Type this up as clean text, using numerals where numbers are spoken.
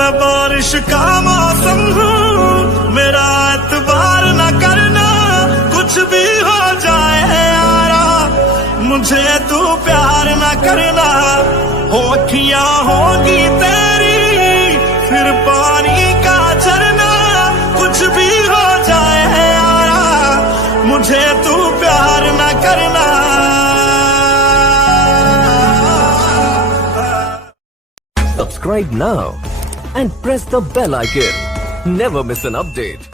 मैं बारिश का मौसम हूँ, मेरा एतबार न करना, कुछ भी हो जाए यारा, मुझे तू प्यार न करना। हो अखियां होगी तेरी, फिर पानी का झरना, कुछ भी हो जाए यारा, मुझे तू प्यार न करना। Subscribe now and press the bell icon. Never miss an update.